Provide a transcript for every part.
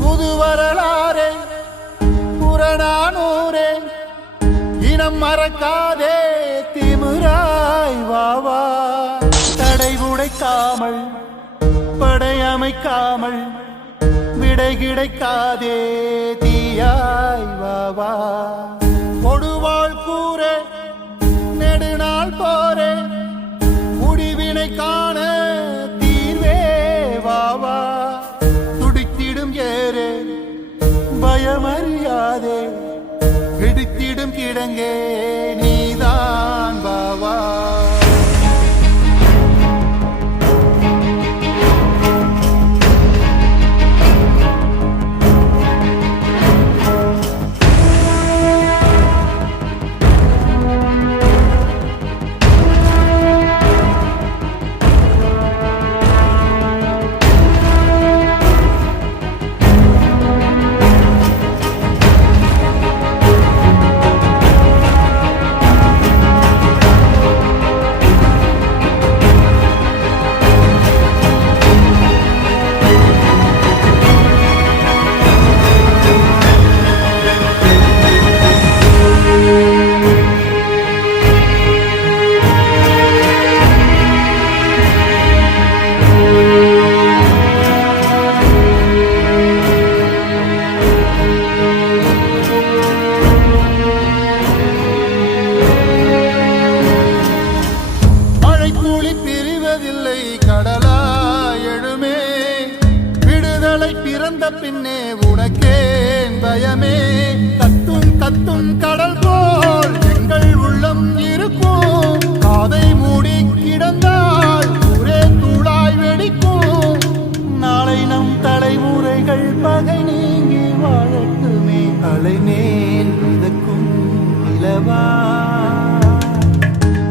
புது வரலாறே புறநானூரே இனம் மறக்காதே திமிராய் வாவா தடை உடைக்காமல் படையமைக்காமல் விடை கிடைக்காதே தீயாய் வாவா கொடுவாள் கூரே நெடுநாள் போரே முடிவினை காண தீர்வே வாவா துடித்திடும் ஏறே பயமறியாதே பிடித்திடும் கிடங்கே நீதான் வாவா பிறந்த பின்னே உனக்கேன் பயமே கத்தும் கத்தும் கடல் போல் எங்கள் உள்ளம் இருக்கும் காதை மூடி கிடந்தால் ஒரே தூளாய் வெடிக்கும் நாளை நம் தலைமுறைகள் பகை நீங்கி வாழட்டுமே அலைமேல் மிதக்கும் நிலவா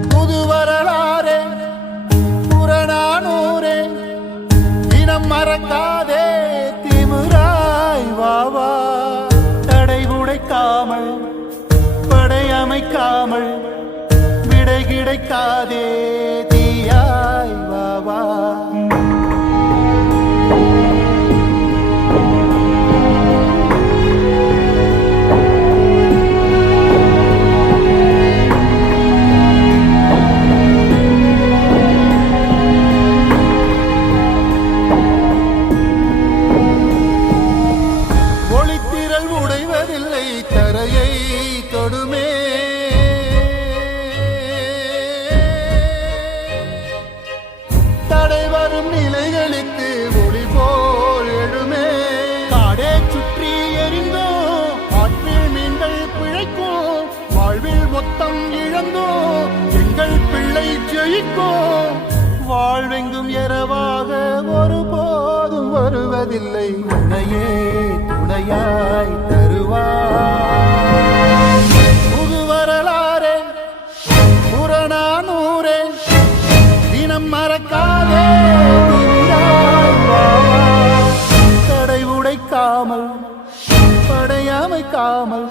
புது வரலாறே புறநானூரே இனம் மறக்காதே வாவா தடை உடைக்காமல் படையமைக்காமல் விடை கிடைக்காதே தீயாய் வாவா உடைவதில்லை தரையை தொடுமே தடை வரும் நிலைகளுக்கு ஒளி போல் எழுமே காடே சுற்றி எரிந்தோ ஆற்றில் மீன்கள் பிழைக்கும் வாழ்வில் மொத்தம் இழந்தோ எங்கள் பிள்ளை ஜெயிக்கும் வாழ்வெங்கும் இரவாக ஒருபோதும் வருவதில்லை உன்னையே துணையாய் தருவாய் புது வரலாறே புறநானூரே தினம் மறக்காதே தடை உடைக்காமல் படையமைக்காமல்